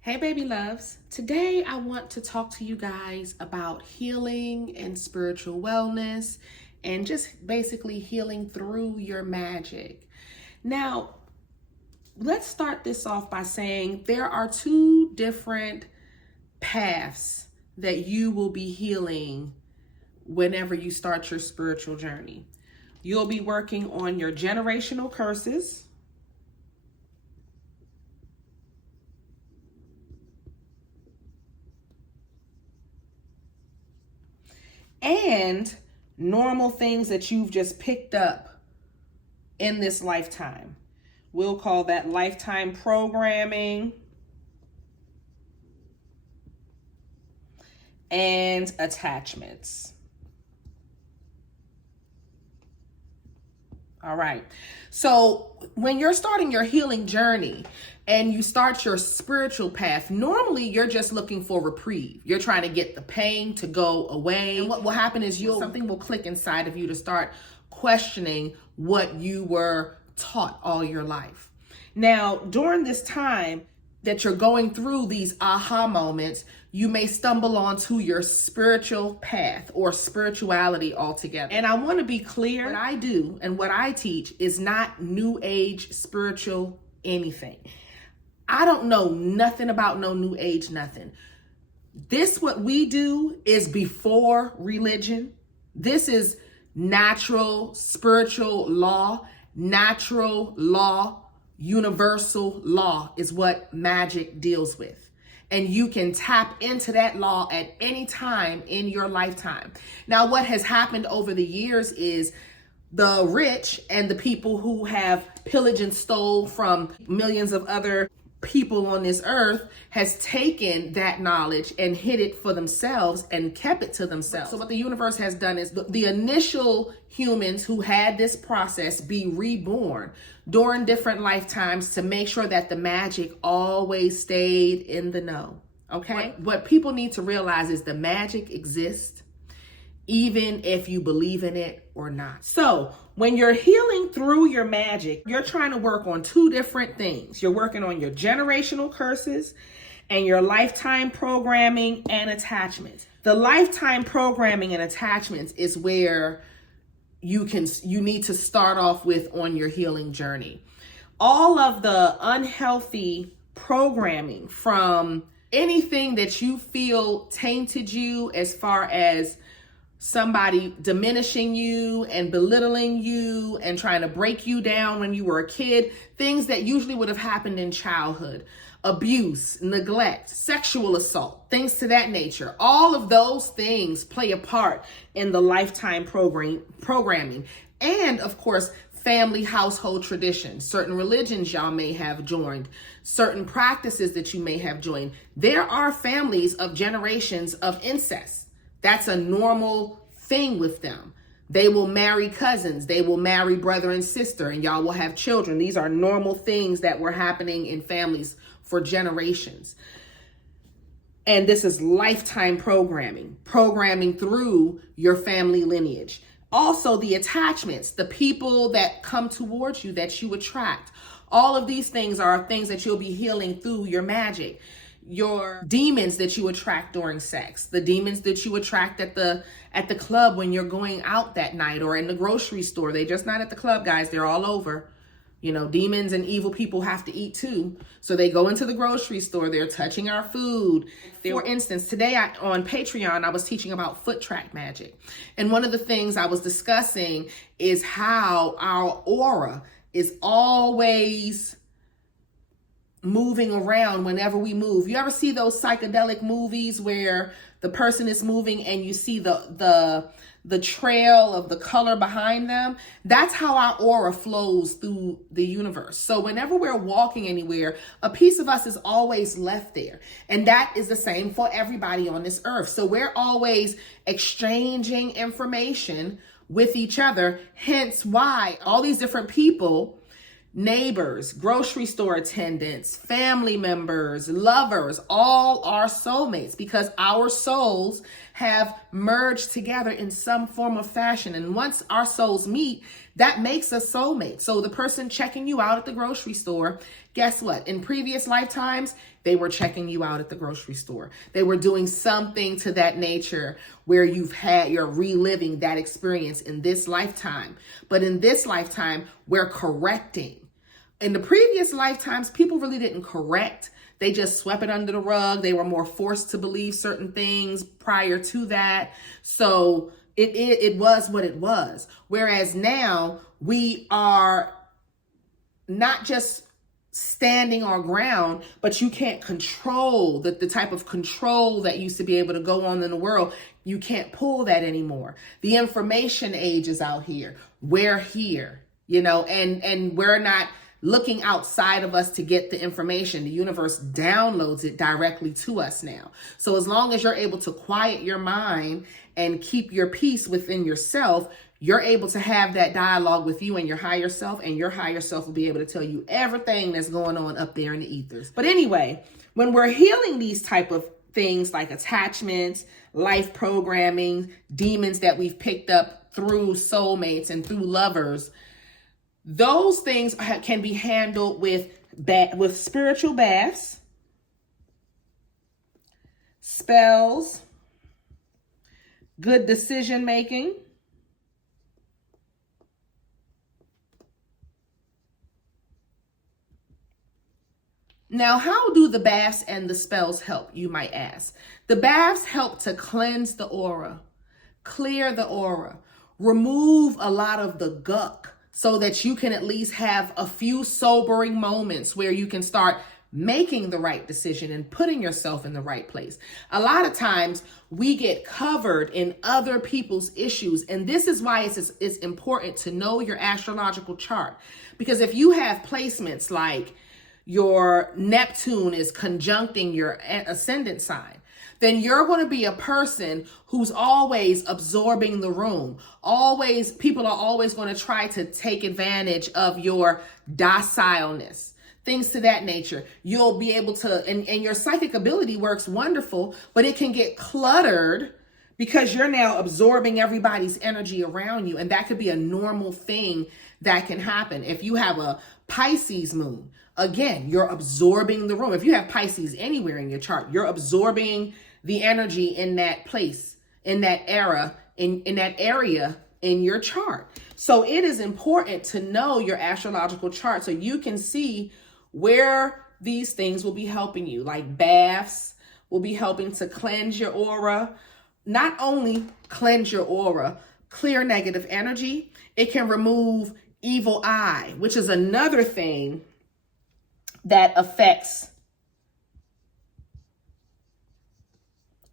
Hey baby loves, today I want to talk to you guys about healing and spiritual wellness and just basically healing through your magic. Now, let's start this off by saying there are two different paths that you will be healing whenever you start your spiritual journey. You'll be working on your generational curses, and normal things that you've just picked up in this lifetime. We'll call that lifetime programming and attachments. All right. So when you're starting your healing journey and you start your spiritual path, normally you're just looking for reprieve. You're trying to get the pain to go away. And what will happen is something will click inside of you to start questioning what you were taught all your life. Now, during this time that you're going through these aha moments, you may stumble onto your spiritual path or spirituality altogether. And I want to be clear, what I do and what I teach is not new age spiritual anything. I don't know nothing about no new age, nothing. What we do is before religion. This is natural spiritual law, natural law, universal law is what magic deals with. And you can tap into that law at any time in your lifetime. Now, what has happened over the years is the rich and the people who have pillaged and stole from millions of other people on this earth has taken that knowledge and hid it for themselves and kept it to themselves. So what the universe has done is the initial humans who had this process be reborn during different lifetimes to make sure that the magic always stayed in the know. Okay? What people need to realize is the magic exists even if you believe in it or not. So when you're healing through your magic, you're trying to work on two different things. You're working on your generational curses and your lifetime programming and attachments. The lifetime programming and attachments is where you need to start off with on your healing journey. All of the unhealthy programming from anything that you feel tainted you as far as somebody diminishing you and belittling you and trying to break you down when you were a kid, things that usually would have happened in childhood, abuse, neglect, sexual assault, things to that nature. All of those things play a part in the lifetime programming. And of course, family household traditions, certain religions y'all may have joined, certain practices that you may have joined. There are families of generations of incest. That's a normal thing with them. They will marry cousins. They will marry brother and sister, and y'all will have children. These are normal things that were happening in families for generations. And this is lifetime programming through your family lineage. Also, the attachments, the people that come towards you, that you attract. All of these things are things that you'll be healing through your magic. Your demons that you attract during sex, the demons that you attract at the club when you're going out that night, or in the grocery store. They're just not at the club, guys. They're all over. You know, demons and evil people have to eat too. So they go into the grocery store. They're touching our food. For instance, today on Patreon, I was teaching about foot track magic. And one of the things I was discussing is how our aura is always moving around whenever we move. You ever see those psychedelic movies where the person is moving and you see the trail of the color behind them? That's how our aura flows through the universe. So whenever we're walking anywhere, a piece of us is always left there. And that is the same for everybody on this earth. So we're always exchanging information with each other. Hence why all these different people, neighbors, grocery store attendants, family members, lovers, all are soulmates, because our souls have merged together in some form of fashion. And once our souls meet, that makes us soulmates. So the person checking you out at the grocery store, guess what? In previous lifetimes, they were checking you out at the grocery store. They were doing something to that nature where you're reliving that experience in this lifetime. But in this lifetime, we're correcting. In the previous lifetimes, people really didn't correct. They just swept it under the rug. They were more forced to believe certain things prior to that. So it was what it was. Whereas now we are not just standing our ground, but you can't control the type of control that used to be able to go on in the world. You can't pull that anymore. The information age is out here. We're here, and we're not looking outside of us to get the information. The universe downloads it directly to us now. So as long as you're able to quiet your mind and keep your peace within yourself, you're able to have that dialogue with you and your higher self, and your higher self will be able to tell you everything that's going on up there in the ethers. But anyway, when we're healing these type of things like attachments, life programming, demons that we've picked up through soulmates and through lovers, those things can be handled with spiritual baths, spells, good decision making, now, how do the baths and the spells help, you might ask? The baths help to cleanse the aura, clear the aura, remove a lot of the gunk, so that you can at least have a few sobering moments where you can start making the right decision and putting yourself in the right place. A lot of times we get covered in other people's issues. And this is why it's important to know your astrological chart. Because if you have placements like your Neptune is conjuncting your ascendant sign, then you're going to be a person who's always absorbing the room. People are always going to try to take advantage of your docileness, things to that nature. You'll be able to, and your psychic ability works wonderful, but it can get cluttered because you're now absorbing everybody's energy around you. And that could be a normal thing that can happen. If you have a Pisces moon, again, you're absorbing the room. If you have Pisces anywhere in your chart, you're absorbing the energy in that place, in that era, in that area in your chart. So it is important to know your astrological chart so you can see where these things will be helping you. Like baths will be helping to cleanse your aura. Not only cleanse your aura, clear negative energy, it can remove evil eye, which is another thing that affects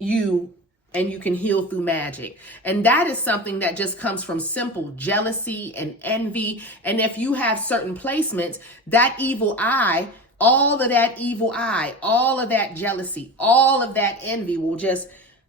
you, and you can heal through magic. And that is something that just comes from simple jealousy and envy. And if you have certain placements, that evil eye, all of that evil eye, all of that jealousy, all of that envy will just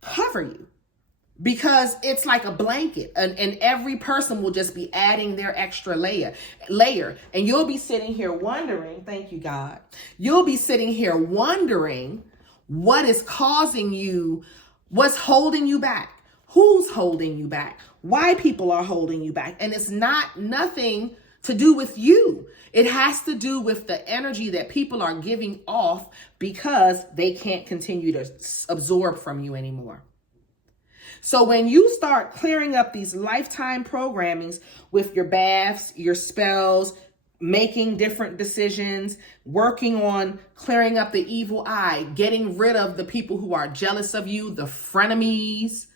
cover you, because it's like a blanket, and every person will just be adding their extra layer. And you'll be sitting here wondering, thank you, God. You'll be sitting here wondering what is causing you, what's holding you back, who's holding you back, why people are holding you back. And it's nothing to do with you. It has to do with the energy that people are giving off because they can't continue to absorb from you anymore. So when you start clearing up these lifetime programmings with your baths, your spells, making different decisions, working on clearing up the evil eye, getting rid of the people who are jealous of you, the frenemies,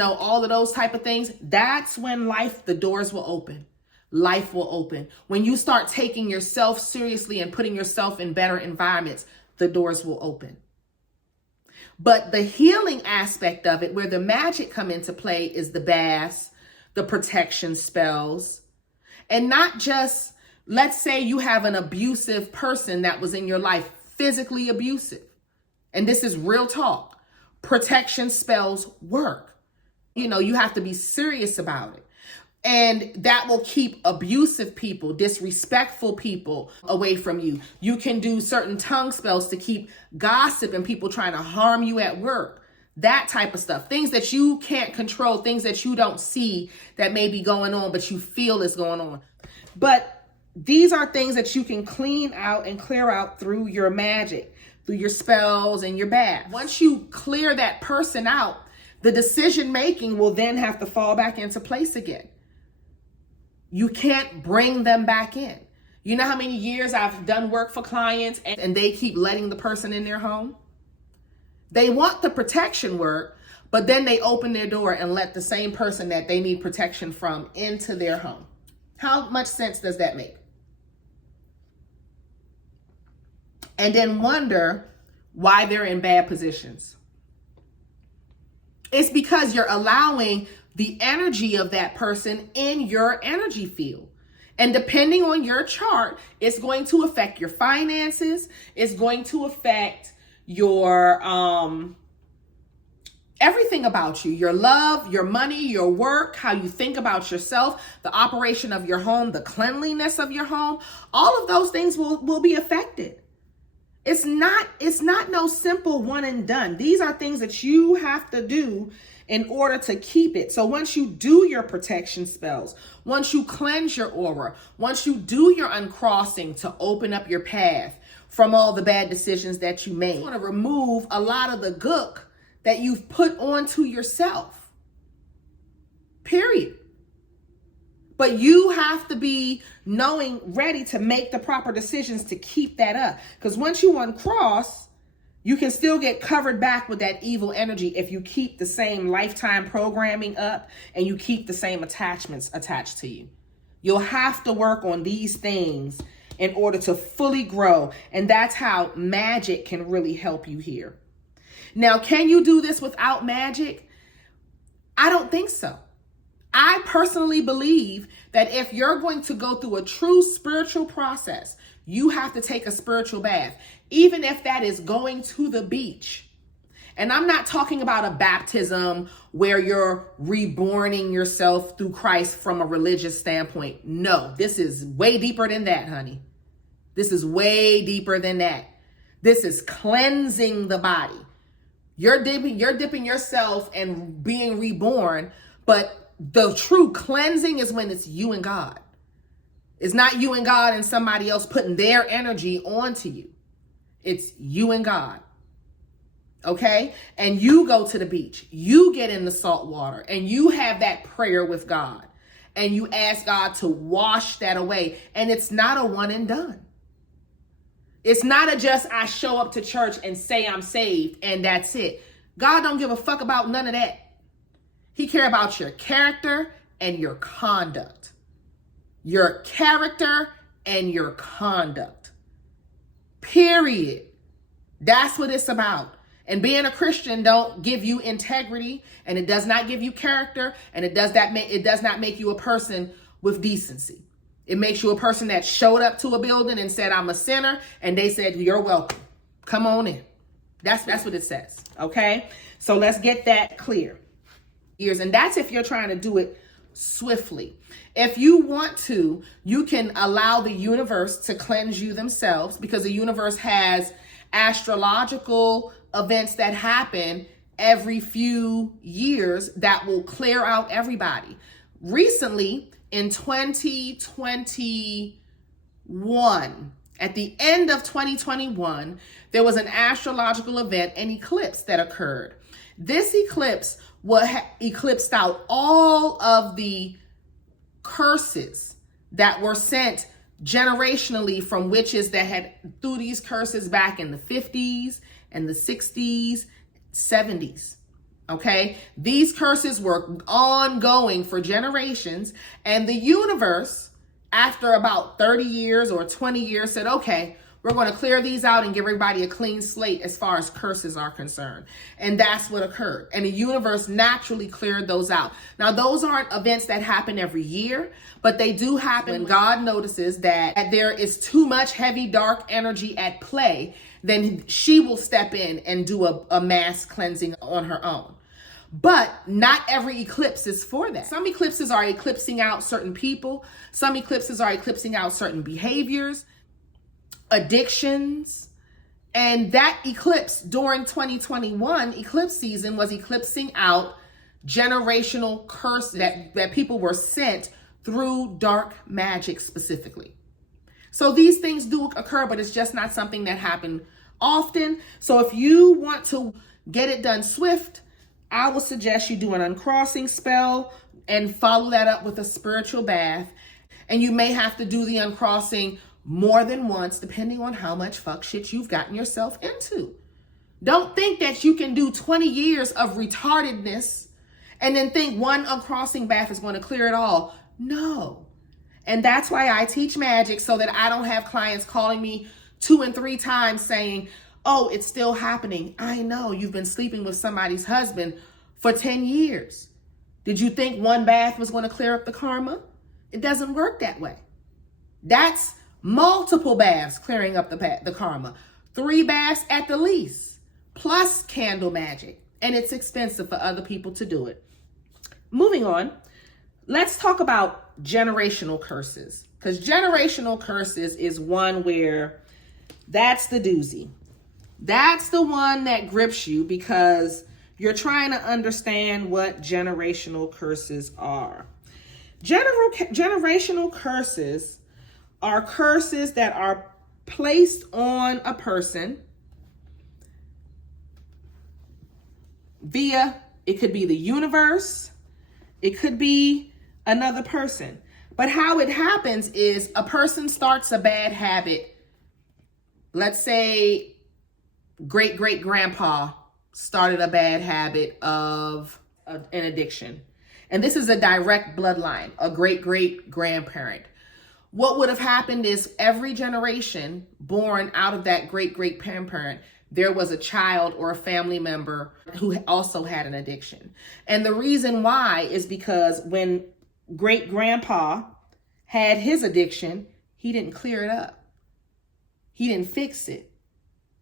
all of those type of things, that's when the doors will open. Life will open. When you start taking yourself seriously and putting yourself in better environments, the doors will open. But the healing aspect of it, where the magic come into play, is the baths, the protection spells, and not just, let's say you have an abusive person that was in your life, physically abusive. And this is real talk. Protection spells work. You have to be serious about it. And that will keep abusive people, disrespectful people away from you. You can do certain tongue spells to keep gossip and people trying to harm you at work. That type of stuff. Things that you can't control, things that you don't see that may be going on, but you feel is going on. But these are things that you can clean out and clear out through your magic, through your spells and your bath. Once you clear that person out, the decision making will then have to fall back into place again. You can't bring them back in. You know how many years I've done work for clients and they keep letting the person in their home? They want the protection work, but then they open their door and let the same person that they need protection from into their home. How much sense does that make? And then wonder why they're in bad positions. It's because you're allowing the energy of that person in your energy field. And depending on your chart, it's going to affect your finances. It's going to affect your everything about you, your love, your money, your work, how you think about yourself, the operation of your home, the cleanliness of your home. All of those things will be affected. It's not no simple one and done. These are things that you have to do in order to keep it. So once you do your protection spells, once you cleanse your aura, once you do your uncrossing to open up your path from all the bad decisions that you made, you want to remove a lot of the gook that you've put onto yourself. Period. But you have to be ready to make the proper decisions to keep that up. Because once you uncross, you can still get covered back with that evil energy if you keep the same lifetime programming up and you keep the same attachments attached to you. You'll have to work on these things in order to fully grow. And that's how magic can really help you here. Now, can you do this without magic? I don't think so. I personally believe that if you're going to go through a true spiritual process, you have to take a spiritual bath, even if that is going to the beach. And I'm not talking about a baptism where you're reborning yourself through Christ from a religious standpoint. No, this is way deeper than that, honey. This is way deeper than that. This is cleansing the body. You're dipping yourself and being reborn, but the true cleansing is when it's you and God. It's not you and God and somebody else putting their energy onto you. It's you and God. Okay? And you go to the beach. You get in the salt water and you have that prayer with God. And you ask God to wash that away. And it's not a one and done. It's not a just I show up to church and say I'm saved and that's it. God don't give a fuck about none of that. He cares about your character and your conduct. Your character and your conduct. Period. That's what it's about. And being a Christian don't give you integrity, and it does not give you character, and it does not make you a person with decency. It makes you a person that showed up to a building and said, I'm a sinner, and they said, you're welcome. Come on in. That's what it says. Okay? So let's get that clear. And that's if you're trying to do it swiftly. If you want to, you can allow the universe to cleanse you themselves, because the universe has astrological events that happen every few years that will clear out everybody. Recently, in 2021, at the end of 2021, there was an astrological event, an eclipse that occurred. This eclipse eclipsed out all of the curses that were sent generationally from witches that had threw these curses back in the 50s and the 60s, 70s. Okay? These curses were ongoing for generations, and the universe, after about 30 years or 20 years, said, okay, we're going to clear these out and give everybody a clean slate as far as curses are concerned. And that's what occurred. And the universe naturally cleared those out. Now, those aren't events that happen every year, but they do happen when God notices that there is too much heavy, dark energy at play. Then she will step in and do a mass cleansing on her own. But not every eclipse is for that. Some eclipses are eclipsing out certain people. Some eclipses are eclipsing out certain behaviors, addictions. And that eclipse during 2021 eclipse season was eclipsing out generational curses that people were sent through dark magic specifically. So these things do occur, but it's just not something that happened often. So if you want to get it done swift, I will suggest you do an uncrossing spell and follow that up with a spiritual bath. And you may have to do the uncrossing more than once, depending on how much fuck shit you've gotten yourself into. Don't think that you can do 20 years of retardedness and then think one uncrossing bath is going to clear it all. No. And that's why I teach magic, so that I don't have clients calling me 2 and 3 times saying, oh, it's still happening. I know you've been sleeping with somebody's husband for 10 years. Did you think one bath was going to clear up the karma? It doesn't work that way. That's multiple baths clearing up the karma. 3 baths at the least, plus candle magic. And it's expensive for other people to do it. Moving on, let's talk about generational curses. Because generational curses is one where that's the doozy. That's the one that grips you, because you're trying to understand what generational curses are. Generational curses are curses that are placed on a person via, it could be the universe, it could be another person. But how it happens is a person starts a bad habit. Let's say great-great-grandpa started a bad habit of an addiction. And this is a direct bloodline, a great-great-grandparent. What would have happened is every generation born out of that great-great-grandparent, there was a child or a family member who also had an addiction. And the reason why is because when great-grandpa had his addiction, he didn't clear it up. He didn't fix it.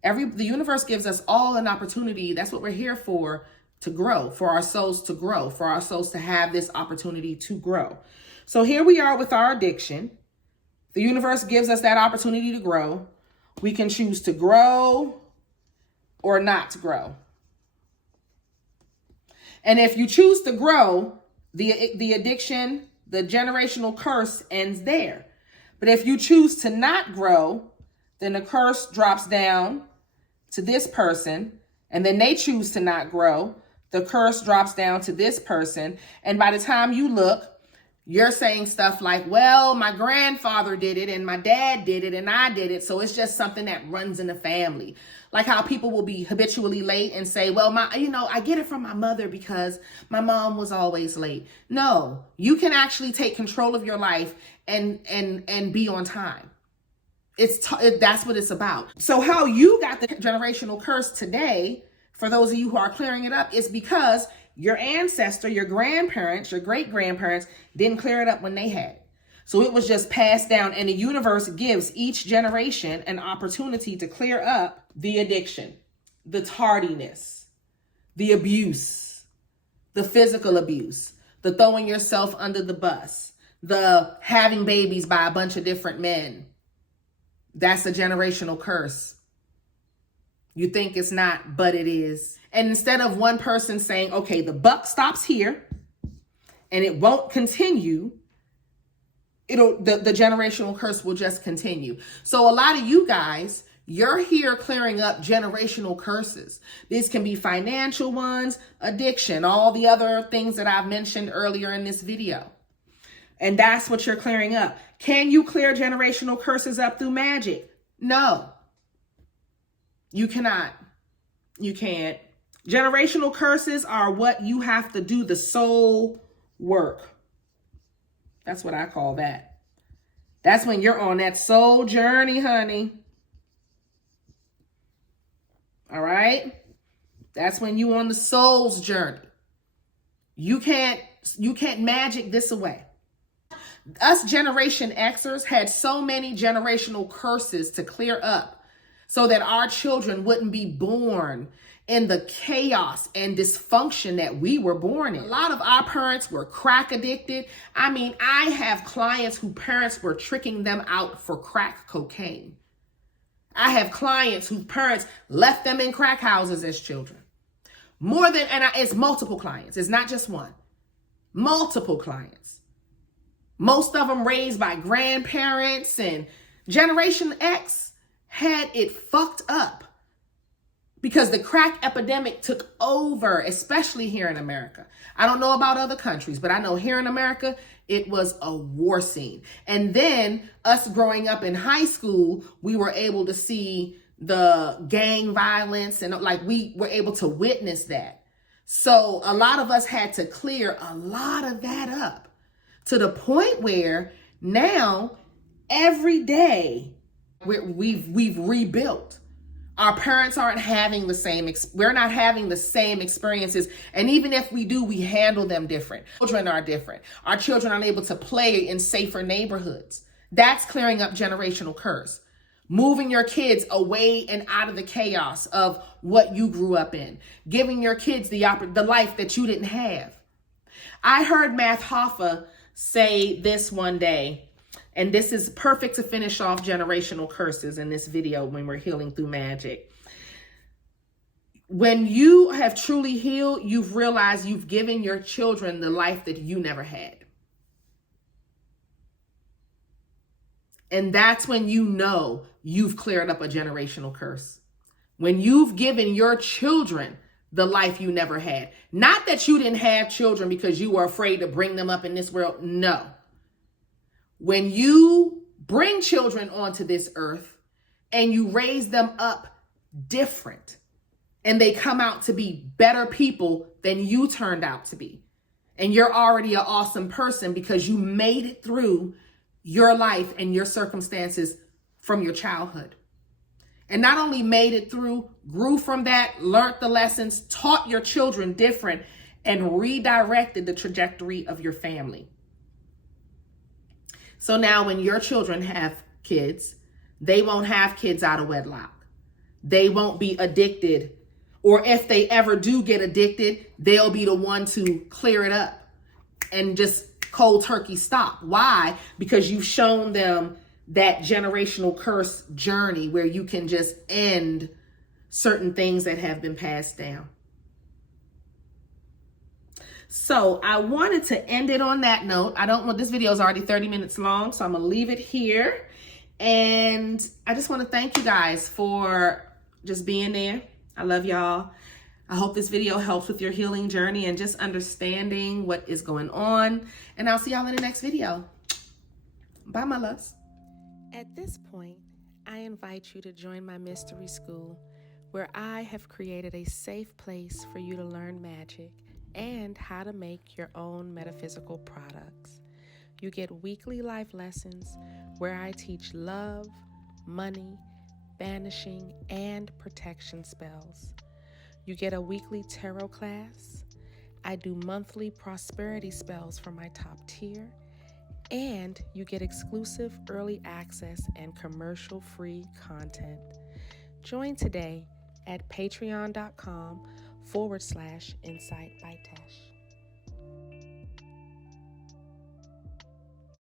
The universe gives us all an opportunity. That's what we're here for, to grow, for our souls to grow, for our souls to have this opportunity to grow. So here we are with our addiction. The universe gives us that opportunity to grow. We can choose to grow or not to grow. And if you choose to grow, the addiction, the generational curse ends there. But if you choose to not grow, then the curse drops down to this person, and then they choose to not grow. The curse drops down to this person. And by the time you look, you're saying stuff like, well, my grandfather did it and my dad did it and I did it. So it's just something that runs in the family. Like how people will be habitually late and say, well, I get it from my mother because my mom was always late. No, you can actually take control of your life and be on time. That's what it's about. So how you got the generational curse today, for those of you who are clearing it up, is because your ancestor, your grandparents, your great-grandparents didn't clear it up when they had it. So it was just passed down, and the universe gives each generation an opportunity to clear up the addiction, the tardiness, the abuse, the physical abuse, the throwing yourself under the bus, the having babies by a bunch of different men. That's a generational curse. You think it's not, but it is. And instead of one person saying, okay, the buck stops here and it won't continue, the generational curse will just continue. So a lot of you guys, you're here clearing up generational curses. These can be financial ones, addiction, all the other things that I've mentioned earlier in this video. And that's what you're clearing up. Can you clear generational curses up through magic? No. You cannot. You can't. Generational curses are what you have to do the soul work. That's what I call that. That's when you're on that soul journey, honey. All right? That's when you're on the soul's journey. You can't magic this away. Us Generation Xers had so many generational curses to clear up so that our children wouldn't be born in the chaos and dysfunction that we were born in. A lot of our parents were crack addicted. I mean, I have clients whose parents were tricking them out for crack cocaine. I have clients whose parents left them in crack houses as children. It's multiple clients. It's not just one. Multiple clients. Most of them raised by grandparents, and Generation X had it fucked up because the crack epidemic took over, especially here in America. I don't know about other countries, but I know here in America, it was a war scene. And then us growing up in high school, we were able to see the gang violence, and like we were able to witness that. So a lot of us had to clear a lot of that up to the point where now every day we've rebuilt. Our parents aren't having the same, we're not having the same experiences. And even if we do, we handle them different. Children are different. Our children are able to play in safer neighborhoods. That's clearing up generational curse. Moving your kids away and out of the chaos of what you grew up in. Giving your kids the life that you didn't have. I heard Matt Hoffa say this one day, and this is perfect to finish off generational curses in this video when we're healing through magic. When you have truly healed, you've realized you've given your children the life that you never had. And that's when you know you've cleared up a generational curse. When you've given your children the life you never had. Not that you didn't have children because you were afraid to bring them up in this world. No. When you bring children onto this earth and you raise them up different, and they come out to be better people than you turned out to be, and you're already an awesome person because you made it through your life and your circumstances from your childhood. And not only made it through, grew from that, learned the lessons, taught your children different, and redirected the trajectory of your family. So now when your children have kids, they won't have kids out of wedlock. They won't be addicted. Or if they ever do get addicted, they'll be the one to clear it up and just cold turkey stop. Why? Because you've shown them that generational curse journey where you can just end certain things that have been passed down. So I wanted to end it on that note. This video is already 30 minutes long, so I'm gonna leave it here. And I just want to thank you guys for just being there. I love y'all. I hope this video helps with your healing journey and just understanding what is going on. And I'll see y'all in the next video. Bye, my loves. At this point, I invite you to join my mystery school, where I have created a safe place for you to learn magic and how to make your own metaphysical products. You get weekly life lessons where I teach love, money, banishing, and protection spells. You get a weekly tarot class. I do monthly prosperity spells for my top tier. And you get exclusive early access and commercial-free content. Join today at patreon.com/Insight by Tesh.